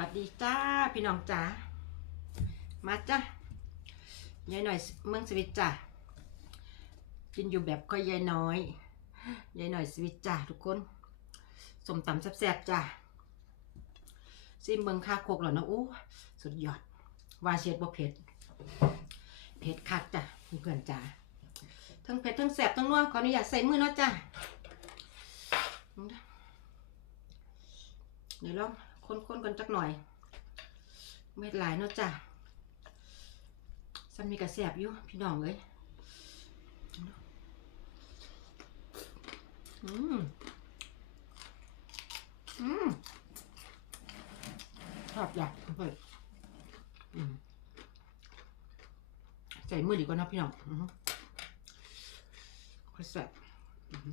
วัสดีจ้าพี่น้องจ๋ามาจ้ายายหน่อยเมืองสวิตจ้ากินอยู่แบบก็ยายน้อยยายหน่อยสวิตจ้าทุกคนสมตำแซ่บๆจ้าซิมเมืองคาโคกแล้วนะอู้สุดยอดวาเชียดบ่เผ็ดเผ็ดคักจ้ะเพื่อนจ้าทั้งเผ็ดทั้งแซ่บทั้งนัวขออนุญาตใส่มือเนาะจ้าเดี๋ยวลอง คนๆกันจักหน่อย เม็ดหลายเนาะจ้ะซันมีกระแสบอยู่พี่น้องเลยอืมอืมชอบอยากเฮ้ยอืมใส่มือดีกว่านะพี่น้องอือฮึค่อยแสบอือฮึ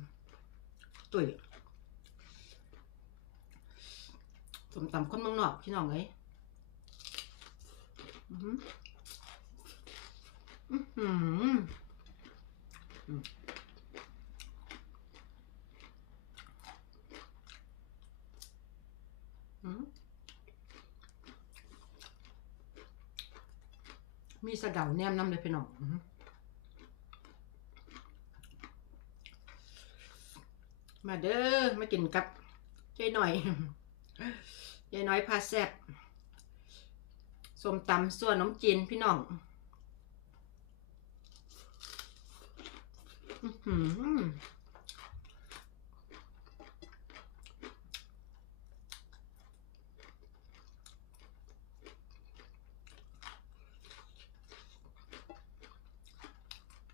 ตุ๋ย สมตำคนเมืองนอกพี่น้องเลยอือหืออื้อหืออืมอืมมีสะเดาแนมน้ำเลยพี่น้องมาเด้อมากินกับยายหน่อย ยายน้อยพาแซบสมตำส่วนน้ำจีนพี่น้อง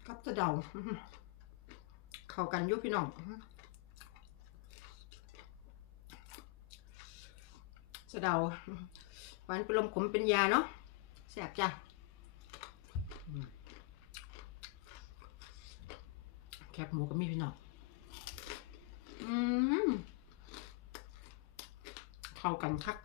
กับจะเดา เข้ากันยุพี่น้อง อื้อหือจะเดาหวานเป็นลมขมเป็นยาเนาะแสบจ้ะแคบหมูก็มีพี่น้องอืมเข้ากันคัก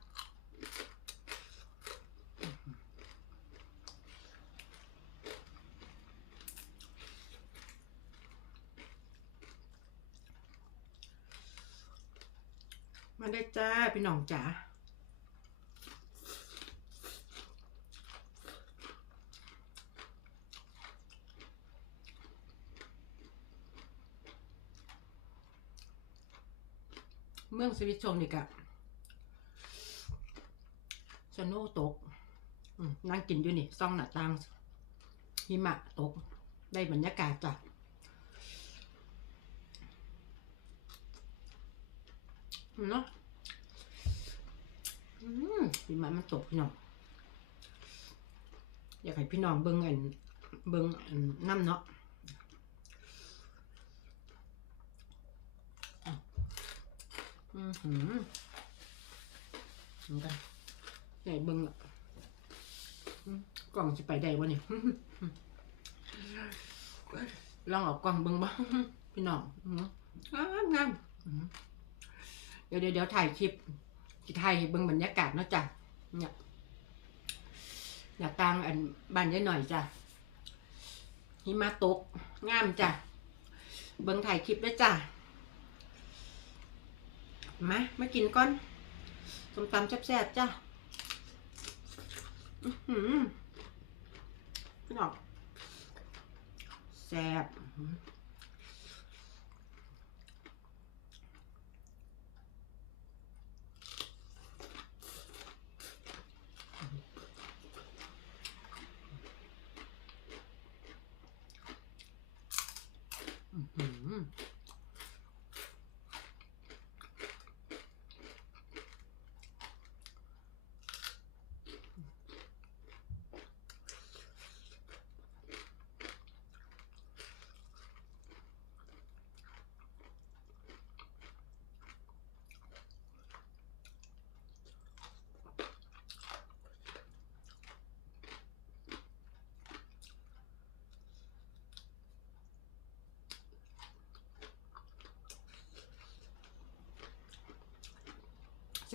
มาได้จ้าพี่น้องจ๋า เมืองสวิตชงนี่กะสโนว์ตกนั่งกินอยู่นี่ซ่องหน้าต่างหิมะตก ได้บรรยากาศจ้ะเนาะหิมะมันตกพี่น้องอยากให้พี่น้องเบิ่งอันเบิ่งอันน้ำเนาะ อือหือเหมือนกันใหญ่เบิ้งอะอืมกล่องจะไปได้วะเนี่ยลองเอากล่องเบิ้งบ้างพี่น้องอืมงามงามอืมเดี๋ยวเดี๋ยวเดี๋ยวถ่ายคลิปจะถ่ายให้เบิ้งบรรยากาศเนาะจ้ะเนี่ยอยากตังอันบ้านยายหน่อยจ้ะหิมะตกงามจ้ะเบิ้งถ่ายคลิปด้วยจ้ะ มามากินก่อนส้มตำแซ่บๆจ้ะอื้อหือพี่น้องแซ่บ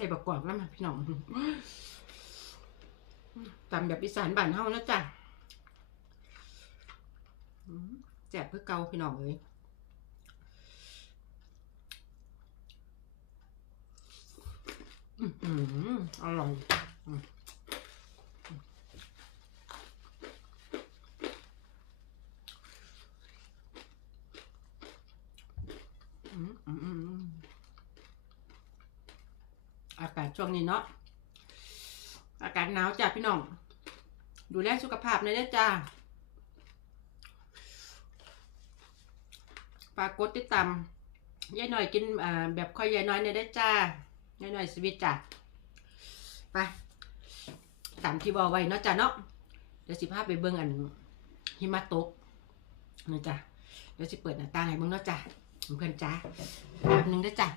ส่บักกวากแล้วมาพี่น้องตำแบบอีสานบ้านเฮานะจ๊ะแซ่บเพื่อเกาพี่น้องเลยอื้อหืออร่อยอืมอืม อากาศช่วงนี้เนาะอากาศหนาวจ้ะพี่น้อง ดูแลสุขภาพหน่อยนะจ้าฝากกดติดตามยายหน่อยกินแบบค่อยยายน้อยเนี่ยได้จ้ายายหน่อยสวิตจ้ะไปตามที่บอกไว้เนาะจ้ะเนาะเดี๋ยวสิพาไปเบิ่งอันหิมะตกนะจ้ะเดี๋ยวสิเปิดหน้าต่างให้เบิ่งเนาะจ้ะเพื่อนจ้าแป๊บหนึงได้จ้ะ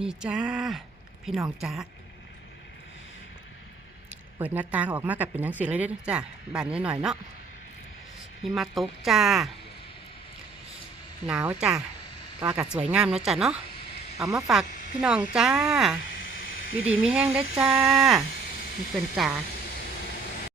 นี่จ้า พี่น้องจ้า เปิดหน้าต่างออกมากับเป็นหนังสือเลยด้อจ้ะบานนิดหน่อยเนาะมีมาตกจ้า หนาวจ้าตอากาศสวยงามเนาะจ้ะเนาะเอามาฝากพี่น้องจ้ายูดีมีแห้งได้จ้ามีเปิ่นจ้า